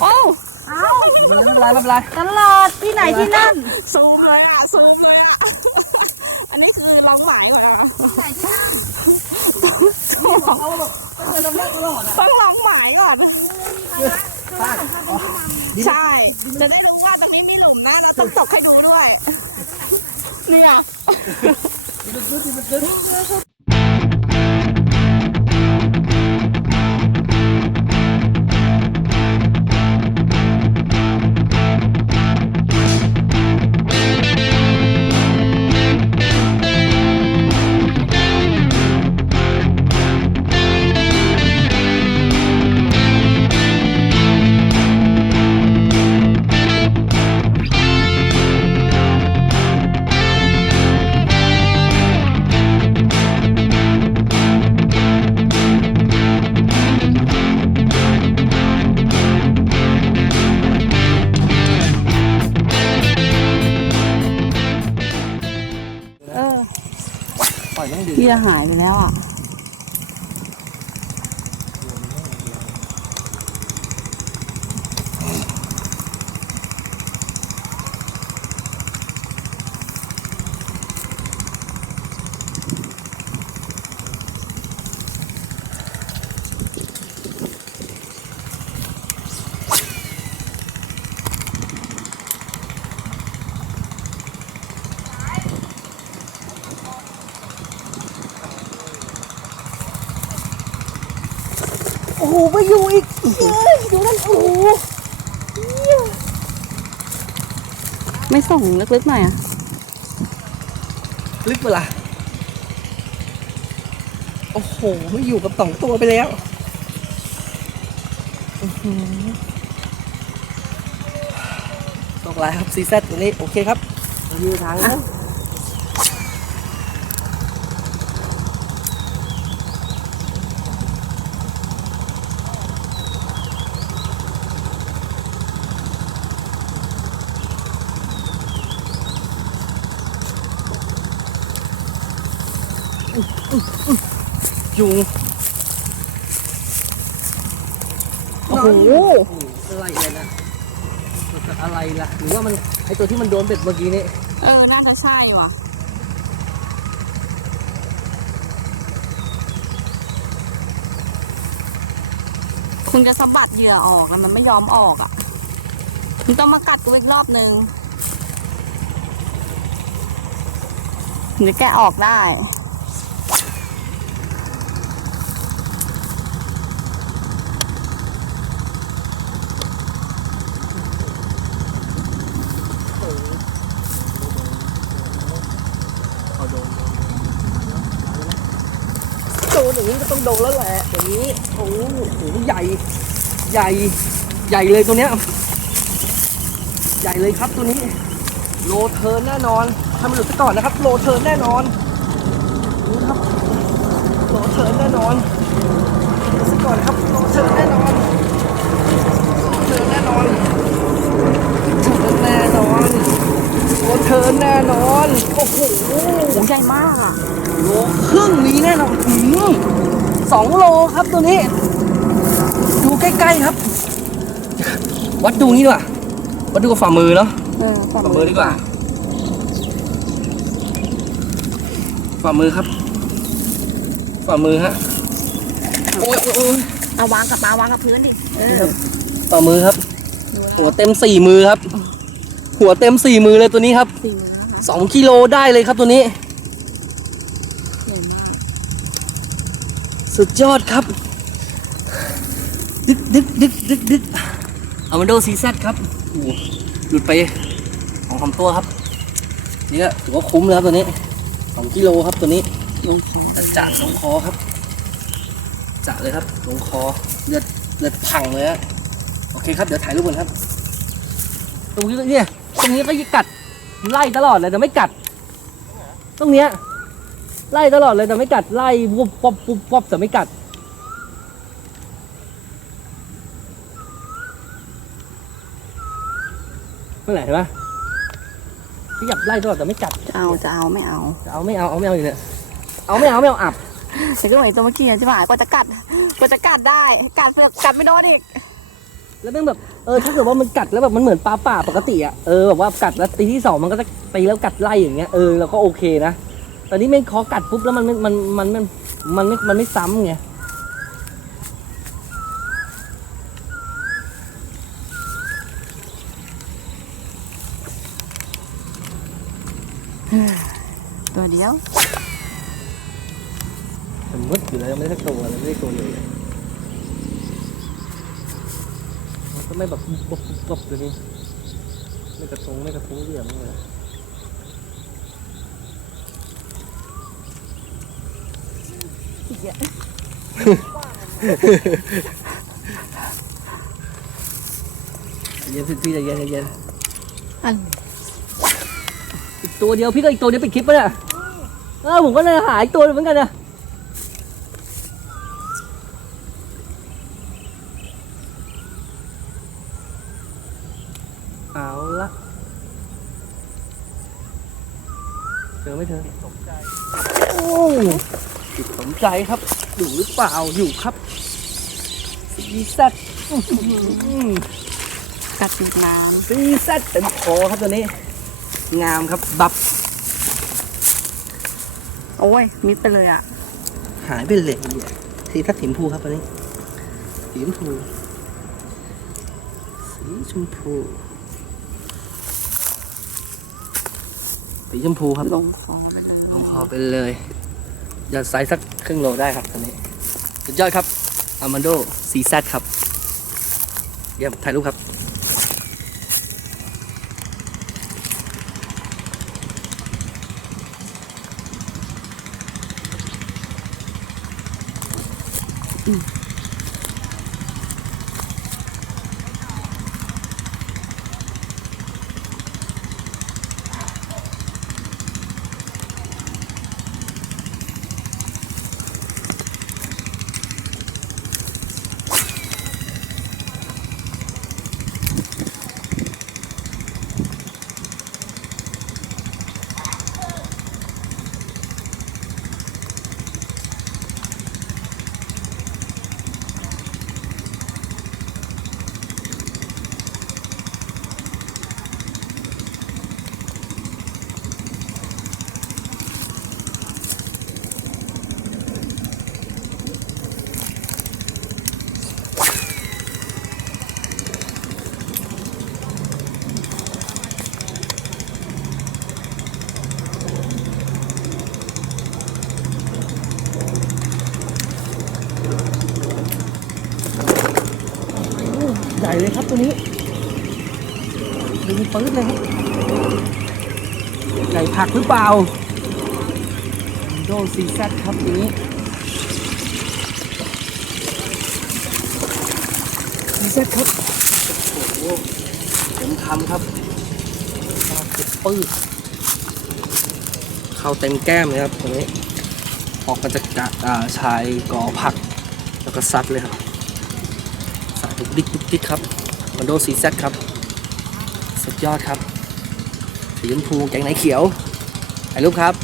โอ้ไม่เป็นไรไม่เป็นไรตลอดที่ไหนที่นั่น ซูมเลยอะซูมเลยอะ อันนี้คือลองหมายก่อนอะที่ไหนที่นั่นต้องลองหมายก่อนใช่ จะได้รู้ว่าตรงนี้มีหลุมนะเราต้องตกให้ดูด้วย เนี่ย ปล่อยแม่งดื้อพี่หายไปแล้วอะ อ้โหไปอยู่อีกเอ้ยดูนั่นโอ้โหไม่ส่งลึกๆหน่อยอะ ลึกเวลาโอ้โหไม่อยู่กับสองตัวไปแล้วอื้อหือตกลายครับซีแซดตัวนี้ โอเคครับเรายืนทางนะ ยุงโอ้โหอะไรเลยนะมันจะอะไรล่ะ หรือว่ามันไอตัวที่มันโดนเบ็ดเมื่อกี้นี่ เออ น่าจะใช่ว่ะคุณจะสะบัดเหยื่อออกแล้วมันไม่ยอมออกอะคุณต้องมากัดตัวอีกรอบนึงถึงจะแกะออกได้ เอาโดนโดน อย่างนี้ก็ต้องโดนแล้วแหละอย่างนี้โอ้โหใหญ่ ใหญ่ ใหญ่เลยตัวเนี้ย ใหญ่เลยครับตัวนี้ โลเทิร์นแน่นอนทำมันหลุดซะก่อนนะครับ โลเทิร์นแน่นอนดูนะครับ โลเทิร์นแน่นอนซะก่อนครับ โลเทิร์นแน่นอนโลเทิร์นแน่นอนเทิร์นแน่นอนโลเทิร์นแน่นอน โอ้โห ใหญ่มาก โลครึ่งนี้แน่นอนหืมสองโลครับตัวนี้ ดูใกล้ๆครับ วัดดูนี่ดีกว่าวัดดูกับฝ่ามือเนาะฝ่ามือดีกว่า ฝ่ามือครับ ฝ่ามือฮะโอ้ยโอ้ยเอาวางกับปลาวางกับพื้นดิฝ่ามือครับ หัวเต็มสี่มือครับ หัวเต็มสี่มือเลยตัวนี้ครับสองกิโลได้เลยครับตัวนี้ ใหญ่มาก สุดยอดครับ ดึกดึกดึกดึกดึกอามาโดซีแซดครับโอ้หลุดไปสองสามตัวครับนี่ก็ถือว่าคุ้มแล้วตัวนี้สองกิโลครับตัวนี้ลงคอจะจะลงคอครับจะเลยครับลงคอเลือดเลือดพังเลยฮะโอเคครับเดี๋ยวถ่ายรูปกันครับ ตรงนี้เนี่ยตรงนี้ก็ยิ่กัดไล่ตลอดเลยแต่ไม่กัด ตรงเนี้ย ไล่ตลอดเลยแต่ไม่กัดไล่วุบป๊อบวุบป๊อบแต่ไม่กัด เมื่อไหร่เห็นปะขยับไล่ตลอดแต่ไม่กัด จะเอาจะเอาไม่เอาจะเอาไม่เอาเอาไม่เอาอยู่เนี่ยเอาไม่เอาไม่เอาอับแต่ก็เหมือนตัวเมื่อกี้อะใช่ไหมกว่าจะกัดกว่าจะกัดได้กัดเสือกกัดไม่โดนอีกแล้วแม่งแบบเออถ้าเกิดว่ามันกัดแล้วแบบมันเหมือนปลาป่าปกติอะเออแบบว่ากัดแล้วตีที่สองมันก็จะตีแล้วกัดไล่อย่างเงี้ยเออเราก็โอเคนะ ตอนนี้แม่งคอกัดปุ๊บแล้วมันมันมันมันมันมันไม่มันไม่ซ้ำไงตัวเดียวมันมืดอยู่แล้วยังไม่ได้สักตัวเลยไม่ได้ตัวเลยมันก็ไม่แบบปุ๊บปุ๊บปุ๊บปุ๊บเลยนี่ไม่กระทงไม่กระทุ้งเหลี่ยมเลย เย็นพี่ใจเย็นใจเย็นอันอีกตัวเดียวพี่ก็อีกตัวเดียวปิดคลิปปะเนี่ยเออผมก็เลยหาอีกตัวเหมือนกันนะเอาละเจอไหม่เธอสนใจโอ้ ติดสนใจครับ อยู่หรือเปล่าอยู่ครับซีซัดกัดติดน้ซีซัดเต็มคอครับตัวนี้ งามครับบับำโอ้ย มิดไปเลยอะ หายไปเลยเนี่ยสีทัดสีชมพูครับตัวนี้สีชมพูสีชมพูสีชมพูครับ ลงคอไปเลย ลงคอไปเลย ยัดไซส์สักครึ่งโลได้ครับตัวนี้ สุดยอดครับอามันโดซีแซครับ เยี่ยมถ่ายรูปครับ ใหญ่เลยครับตัวนี้ดึงปื๊ดเลยครับไก่ผักหรือเปล่าโดซีแซดครับตัวนี้ซีแซดครับโอ้โหเต็มคำครับปลาปื้ดเข้าเต็มแก้มเลยครับตัวนี้ออกมาจากกะอ่าชายกอผัก แล้วก็ซัดเลยครับ ดิกดุกดิกครับมันโดซีแซครับ สุดยอดครับสีชมพูแกงไหนเขียวถ่ายรูปครับ